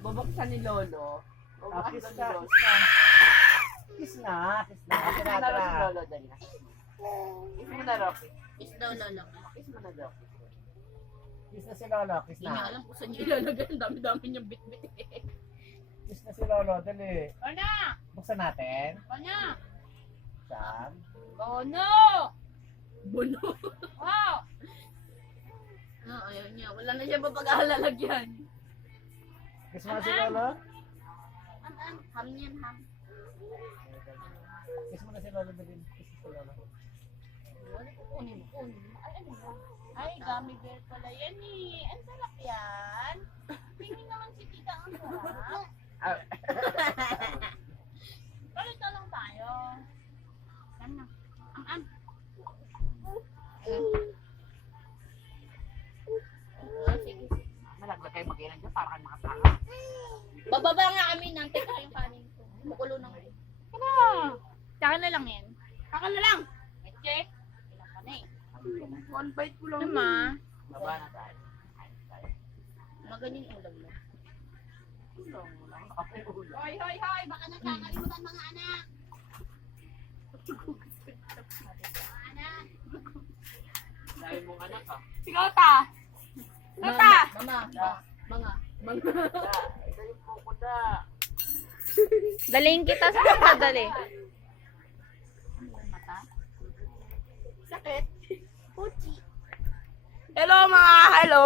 babaksan ni Lolo. Kiss Babaksan ni na, Lolo. kiss na. Kiss na. Kiss mo na raw si Lolo, dali na. Kiss mo na raw. Is daw lolo. Kiss mo na daw. Kiss na si Lolo. Kiss Hindi niya na. alam kung saan niya ilalagay. Ang dami-dami niyang bit-bit eh. Kiss na si Lolo. Dali. Ana! Buksan natin. Ana! Saan? Bono! Bono? Wow! Ayaw niya. Wala na siya papag-aalalagyan. Kiss mo na si Lolo. Ham yan, ham. Kiss mo na si Lolo. Dali. Kiss si Lolo. Kunin. Ay, ano yan? Ay, gummy bear pala yan eh. Ang sarap yan. Tingin naman si tita ang sarap. Kalito lang tayo. Yan na. Ang. Sige. Malaglag kayo mag-ilan dyan, parang mga tanga. Bababa nga kami ng teka yung kanin ko. Mukulo ng rin. Ano? Tsaka na lang yan. Tsaka na lang. Check. Ilang ka na eh. One bite ko lang. Ma? Baba na tayo. Kain tayo. Magaling ulam mo. Ulang, ulang. Okay, ulang. Hoy! Baka nagkakalimutan mga anak. Anak. Dahil mong anak ha. Ikaw ta. Tata. Mga. Da, ito yung puko da. Daling kita sa pagdali. Mata? Sakit. Puchi. Hello mga hello.